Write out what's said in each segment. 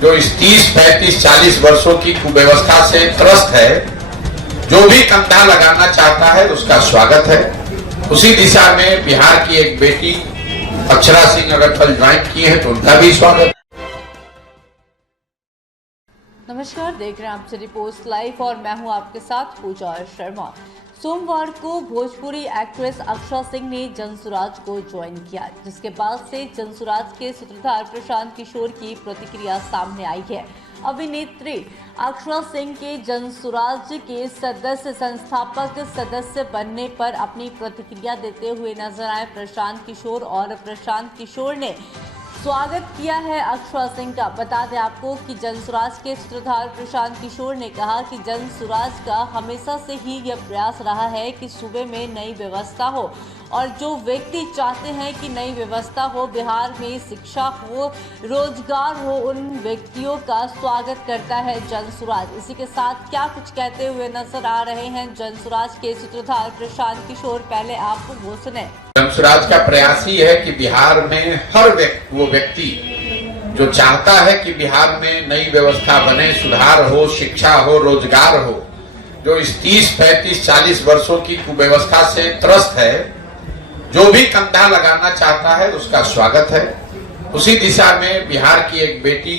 जो इस 30, 35, 40 वर्षों की कुव्यवस्था से त्रस्त है, जो भी कंधा लगाना चाहता है उसका स्वागत है। उसी दिशा में बिहार की एक बेटी अक्षरा सिंह अगर कल ज्वाइन की है तो उनका भी स्वागत। नमस्कार, देख रहे हैं आप सिटी पोस्ट लाइव और मैं हूं आपके साथ पूजा शर्मा। सोमवार को भोजपुरी एक्ट्रेस अक्षरा सिंह ने जनसुराज को ज्वाइन किया, जिसके बाद से जनसुराज के सूत्रधार प्रशांत किशोर की प्रतिक्रिया सामने आई है। अभिनेत्री अक्षरा सिंह के जनसुराज के सदस्य संस्थापक सदस्य बनने पर अपनी प्रतिक्रिया देते हुए नजर आए प्रशांत किशोर, और प्रशांत किशोर ने स्वागत किया है अक्षरा सिंह का। बता दें आपको कि जनसुराज के सूत्रधार प्रशांत किशोर ने कहा कि जनसुराज का हमेशा से ही यह प्रयास रहा है कि सूबे में नई व्यवस्था हो, और जो व्यक्ति चाहते हैं कि नई व्यवस्था हो, बिहार में शिक्षा हो, रोजगार हो, उन व्यक्तियों का स्वागत करता है जनसुराज। इसी के साथ क्या कुछ कहते हुए नजर आ रहे हैं जनसुराज के सूत्रधार प्रशांत किशोर, पहले आप वो सुने। जनसुराज का प्रयास ही है कि बिहार में हर वो व्यक्ति जो चाहता है कि बिहार में नई व्यवस्था बने, सुधार हो, शिक्षा हो, रोजगार हो, जो इस 30, 35, 40 वर्षों की कुव्यवस्था से त्रस्त है, जो भी कंधा लगाना चाहता है उसका स्वागत है। उसी दिशा में बिहार की एक बेटी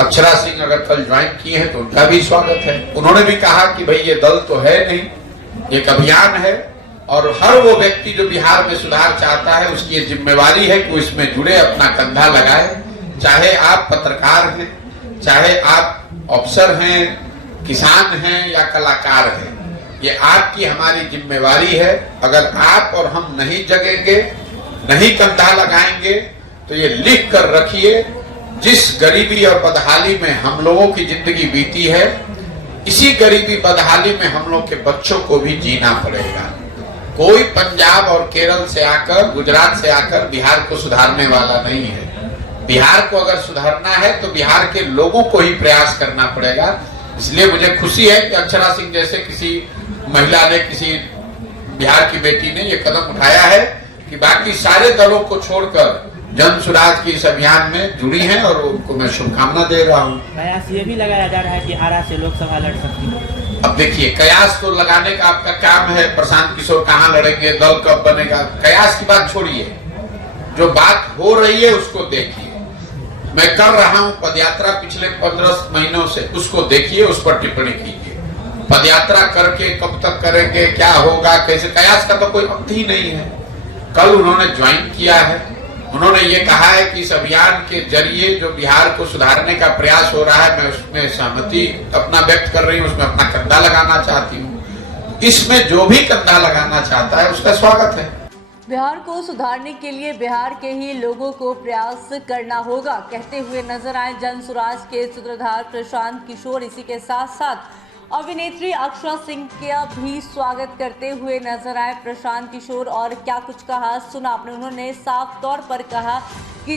अक्षरा सिंह अगर कल ज्वाइन की है तो उनका भी स्वागत है। उन्होंने भी कहा कि भाई ये दल तो है नहीं, एक अभियान है, और हर वो व्यक्ति जो बिहार में सुधार चाहता है उसकी ये जिम्मेवारी है कि इसमें जुड़े, अपना कंधा लगाए। चाहे आप पत्रकार हैं, चाहे आप अफसर हैं, किसान हैं या कलाकार हैं, ये आपकी हमारी जिम्मेवारी है। अगर आप और हम नहीं जगेंगे, नहीं कंधा लगाएंगे, तो ये लिख कर रखिए, जिस गरीबी और बदहाली में हम लोगों की जिंदगी बीती है, इसी गरीबी बदहाली में हम लोग के बच्चों को भी जीना पड़ेगा। कोई पंजाब और केरल से आकर, गुजरात से आकर बिहार को सुधारने वाला नहीं है। बिहार को अगर सुधारना है तो बिहार के लोगों को ही प्रयास करना पड़ेगा। इसलिए मुझे खुशी है कि अक्षरा सिंह जैसे किसी महिला ने, किसी बिहार की बेटी ने ये कदम उठाया है कि बाकी सारे दलों को छोड़कर जनसुराज के इस अभियान में जुड़ी हैं, और उनको मैं शुभकामना दे रहा हूँ। कयास ये भी लगाया जा रहा है कि आरा से लोकसभा लड़ सकती है। अब देखिए, कयास तो लगाने का आपका काम है। प्रशांत किशोर कहाँ लड़ेंगे, दल कब बनेगा, कयास की बात छोड़िए, जो बात हो रही है उसको देखिए। मैं कर रहा हूँ पदयात्रा पिछले 15 महीनों से, उसको देखिए, उस पर टिप्पणी कीजिए। पदयात्रा करके कब तक करेंगे, क्या होगा, कैसे, कयास का तो कोई अंत ही नहीं है। कल उन्होंने ज्वाइन किया है, उन्होंने ये कहा है कि इस अभियान के जरिए जो बिहार को सुधारने का प्रयास हो रहा है, मैं उसमें सहमति अपना व्यक्त कर रही हूँ, उसमें अपना कंधा लगाना चाहती हूँ। इसमें जो भी कंधा लगाना चाहता है उसका स्वागत है। बिहार को सुधारने के लिए बिहार के ही लोगों को प्रयास करना होगा, कहते हुए नजर आए जनसुराज के सूत्रधार प्रशांत किशोर। इसी के साथ साथ अभिनेत्री अक्षरा सिंह का भी स्वागत करते हुए नजर आए प्रशांत किशोर, और क्या कुछ कहा सुना आपने। उन्होंने साफ तौर पर कहा कि